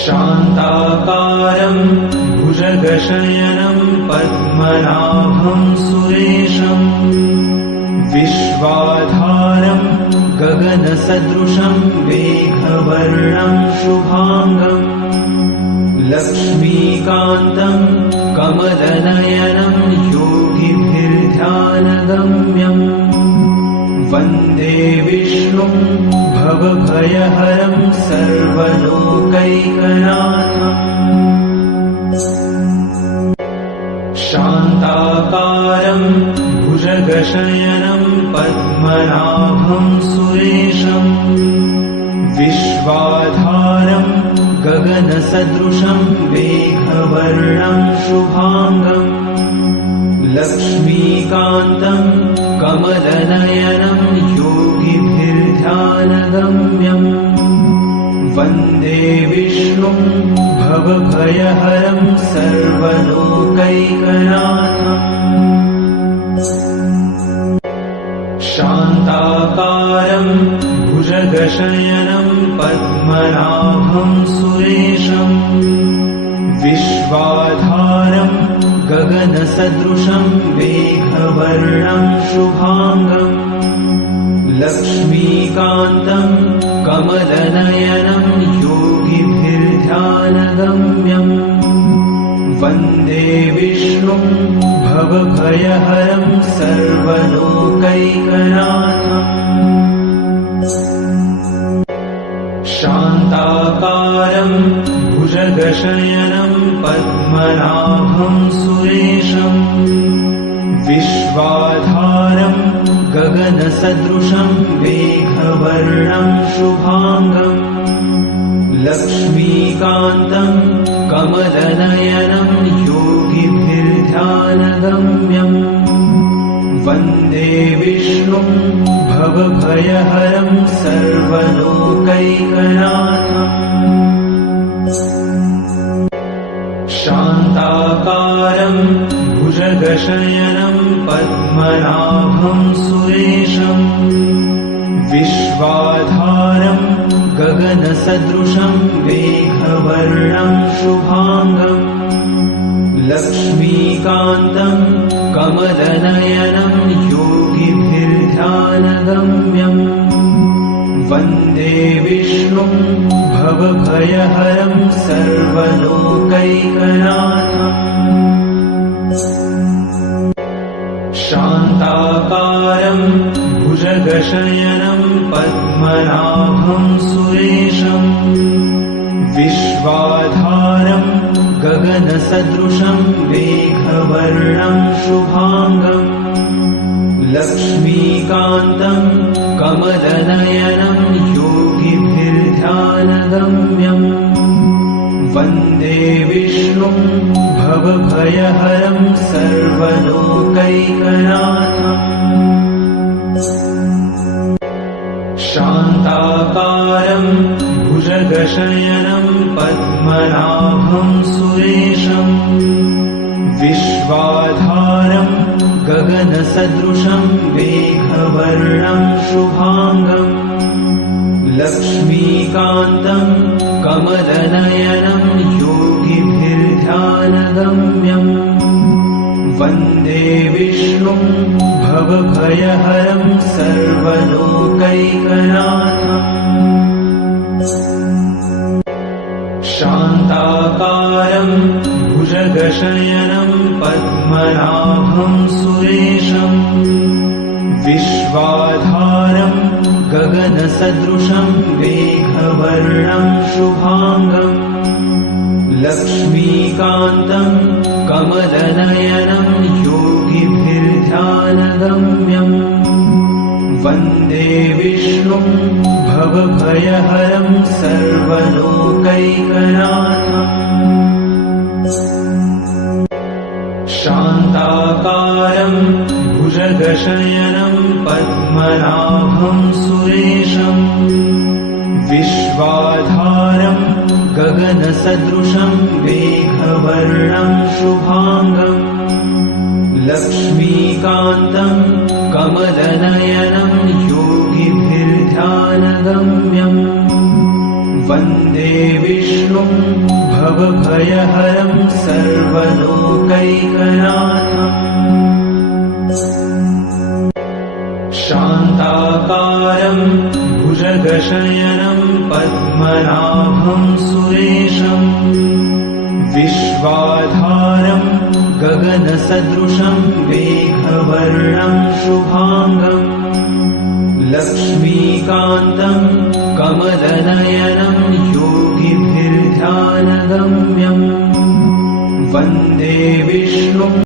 शान्ताकारं भुजगशयनं पद्मनाभं सुरेशं विश्वाधारं गगनसदृशं मेघवर्णं शुभांगं लक्ष्मीकान्तं कमलनयनं योगिभिर्ध्यानगम्यम् वन्दे विष्णुं भवभयहरं सर्वलोकैकनाथम् शान्ताकारं भुजगशयनं पद्मनाभं सुरेशं विश्वाधारं गगनसदृशं मेघवर्णं शुभांगं लक्ष्मीकान्तं कमलनयनं योगिभिर्ध्यानगम्यम् वन्दे विष्णुं भवभयहरं सर्वलोकैकनाथम् शान्ताकारं भुजगशयनं पद्मनाभं सुरेशं विश्वाधारं गगनसदृशं मेघवर्णं शुभांगं लक्ष्मीकान्तं कमलनयनं योगिभिर्ध्यानगम्यम् वन्दे विष्णुं भवभयहरं सर्वलोकैकनाथम् शान्ताकारं भुजगशयनं पद्मनाभं सुरेशं विश्वाधारं गगनसदृशं मेघवर्णं शुभांगं लक्ष्मीकान्तं कमलनयनं योगिभिर्ध्यानगम्यम् वन्दे विष्णुं भवभयहरं सर्वलोकैकनाथम् शान्ताकारं भुजगशयनं पद्मनाभं सुरेशं विश्वाधारं गगनसदृशं मेघवर्णं शुभांगं लक्ष्मीकान्तं कमलनयनं योगिभिर्ध्यानगम्यम् वन्दे विष्णुं भवभयहरं सर्वलोकैकनाथम् शान्ताकारं भुजगशयनं पद्मनाभं सुरेशं विश्वाधारं गगनसदृशं मेघवर्णं शुभांगं लक्ष्मीकान्तं कमलनयनं योगिभिर्ध्यानगम्यम् वन्दे विष्णुं भवभयहरं सर्वलोकैकनाथम् शान्ताकारं भुजगशयनं पद्मनाभं सुरेशं विश्वाधारं गगनसदृशं मेघवर्णं शुभांगं लक्ष्मीकान्तं कमलनयनं योगिभिर्ध्यानगम्यम् वन्दे विष्णुं भवभयहरं सर्वलोकैकनाथम् शान्ताकारं भुजगशयनं पद्मनाभं सुरेशं विश्वाधारं गगनसदृशं मेघवर्णं शुभांगं लक्ष्मीकान्तं कमलनयनं योगिभिर्ध्यानगम्यम् वन्दे विष्णुं भवभयहरं सर्वलोकैकनाथम् शान्ताकारं भुजगशयनं पद्मनाभं सुरेशं विश्वाधारं गगनसदृशं मेघवर्णं शुभांगं लक्ष्मीकान्तं कमलनयनं योगिभिर्ध्यानगम्यम् वन्दे विष्णुं भवभयहरं सर्वलोकैकनाथम् शान्ताकारं भुजगशयनं पद्मनाभं सुरेशम् विश्वाधारं गगनसदृशं मेघवर्णं शुभाङ्गम् लक्ष्मीकान्तं कमलनयनं योगिभिर्ध्यानगम्यम् वन्दे विष्णुं